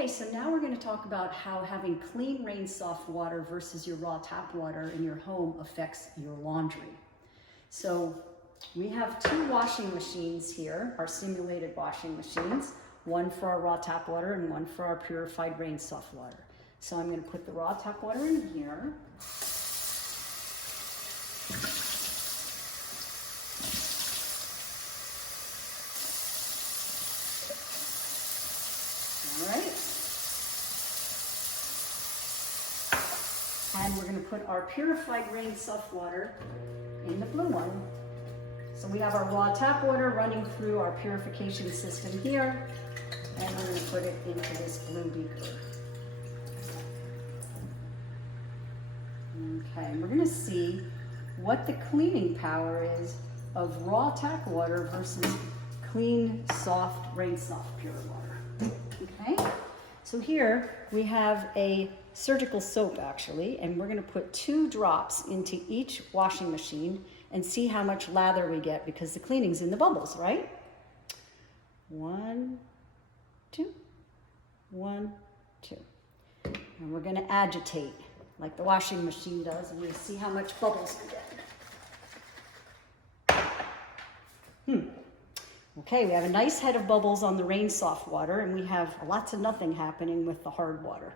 Okay, so now we're going to talk about how having clean rain soft water versus your raw tap water in your home affects your laundry. So we have two washing machines here, our simulated washing machines, one for our raw tap water and one for our purified rain soft water. So I'm going to put the raw tap water in here. All right. And we're going to put our purified rain soft water in the blue one. So we have our raw tap water running through our purification system here, and we're going to put it into this blue beaker. Okay, and we're going to see what the cleaning power is of raw tap water versus clean, soft, rain soft pure water. Okay, so here we have a surgical soap actually, and we're going to put 2 drops into each washing machine and see how much lather we get because the cleaning's in the bubbles, right? 1, 2, 1, 2. And we're going to agitate like the washing machine does, and we see how much bubbles we get. Okay, we have a nice head of bubbles on the rain soft water, and we have lots of nothing happening with the hard water.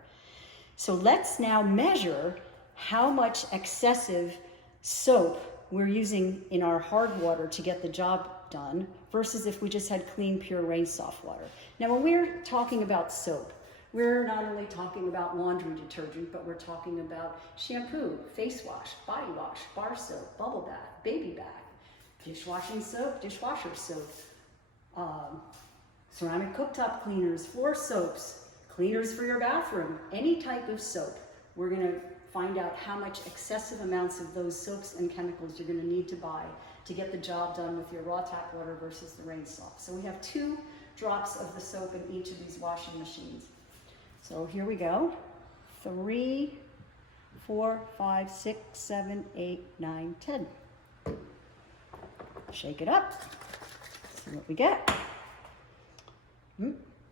So let's now measure how much excessive soap we're using in our hard water to get the job done versus if we just had clean, pure rain soft water. Now, when we're talking about soap, we're not only talking about laundry detergent, but we're talking about shampoo, face wash, body wash, bar soap, bubble bath, baby bath, dishwashing soap, dishwasher soap, ceramic cooktop cleaners, floor soaps, cleaners for your bathroom, any type of soap. We're going to find out how much excessive amounts of those soaps and chemicals you're going to need to buy to get the job done with your raw tap water versus the rain soft. So we have 2 drops of the soap in each of these washing machines. So here we go. 3, 4, 5, 6, 7, 8, 9, 10. Shake it up. See what we get.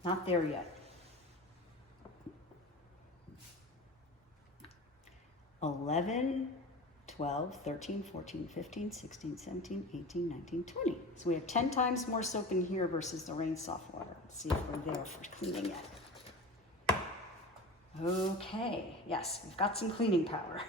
Not there yet. 11, 12, 13, 14, 15, 16, 17, 18, 19, 20. So we have 10 times more soap in here versus the rain soft water. Let's see if we're there for cleaning it. Okay, yes, we've got some cleaning power.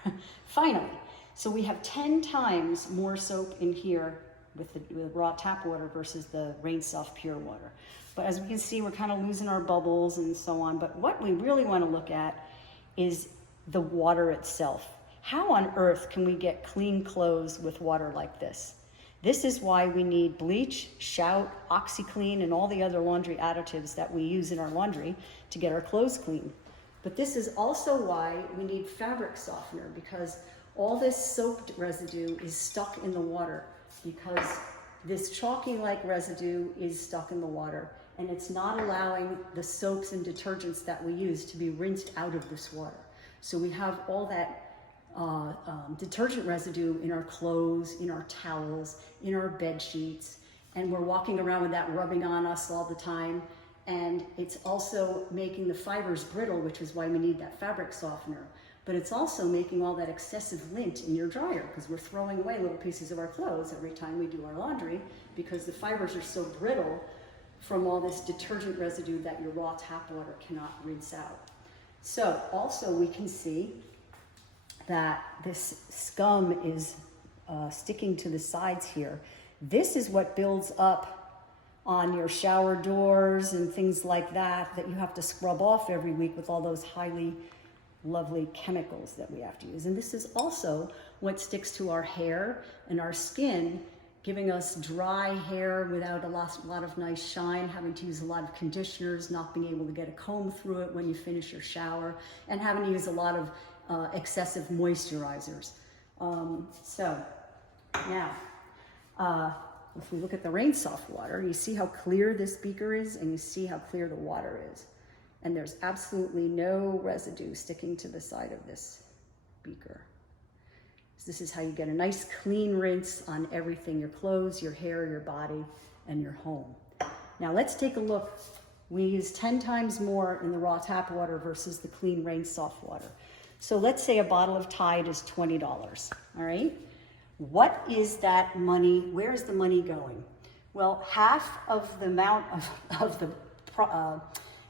Finally, so we have 10 times more soap in here with the raw tap water versus the rain soft pure water. But as we can see, we're kind of losing our bubbles and so on. But what we really want to look at is the water itself. How on earth can we get clean clothes with water like this? This is why we need bleach, Shout, OxiClean, and all the other laundry additives that we use in our laundry to get our clothes clean. But this is also why we need fabric softener, because all this soap residue is stuck in the water because this chalky-like residue is stuck in the water, and it's not allowing the soaps and detergents that we use to be rinsed out of this water. So we have all that detergent residue in our clothes, in our towels, in our bed sheets, and we're walking around with that rubbing on us all the time. And it's also making the fibers brittle, which is why we need that fabric softener. But it's also making all that excessive lint in your dryer, because we're throwing away little pieces of our clothes every time we do our laundry because the fibers are so brittle from all this detergent residue that your raw tap water cannot rinse out. So also we can see that this scum is sticking to the sides here. This is what builds up on your shower doors and things like that you have to scrub off every week with all those highly lovely chemicals that we have to use. And this is also what sticks to our hair and our skin, giving us dry hair without a lot of nice shine, having to use a lot of conditioners, not being able to get a comb through it when you finish your shower, and having to use a lot of excessive moisturizers. So now, if we look at the rain soft water, you see how clear this beaker is, and you see how clear the water is. And there's absolutely no residue sticking to the side of this beaker. So this is how you get a nice clean rinse on everything, your clothes, your hair, your body, and your home. Now let's take a look We use 10 times more in the raw tap water versus the clean rain soft water. So let's say a bottle of Tide is $20, all right? What is that money, where is the money going? Well, half of the amount of the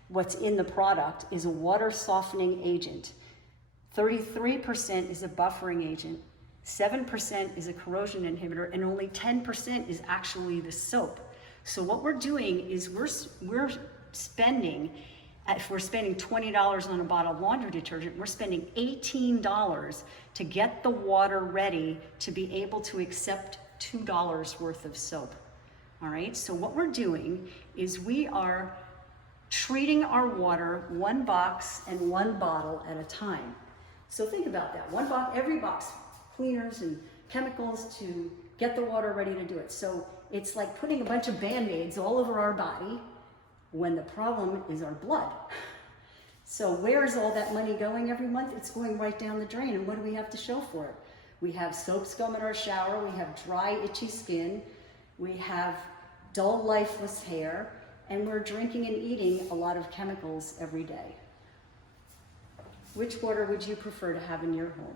what's in the product is a water softening agent. 33% is a buffering agent, 7% is a corrosion inhibitor, and only 10% is actually the soap. So what we're doing is we're spending, if we're spending $20 on a bottle of laundry detergent, we're spending $18 to get the water ready to be able to accept $2 worth of soap. All right, so what we're doing is we are treating our water one box and one bottle at a time. So think about that. One box, every box, cleaners and chemicals to get the water ready to do it. So it's like putting a bunch of Band-Aids all over our body when the problem is our blood. So where is all that money going every month? It's going right down the drain. And what do we have to show for it? We have soap scum in our shower. We have dry, itchy skin. We have dull, lifeless hair. And we're drinking and eating a lot of chemicals every day. Which water would you prefer to have in your home?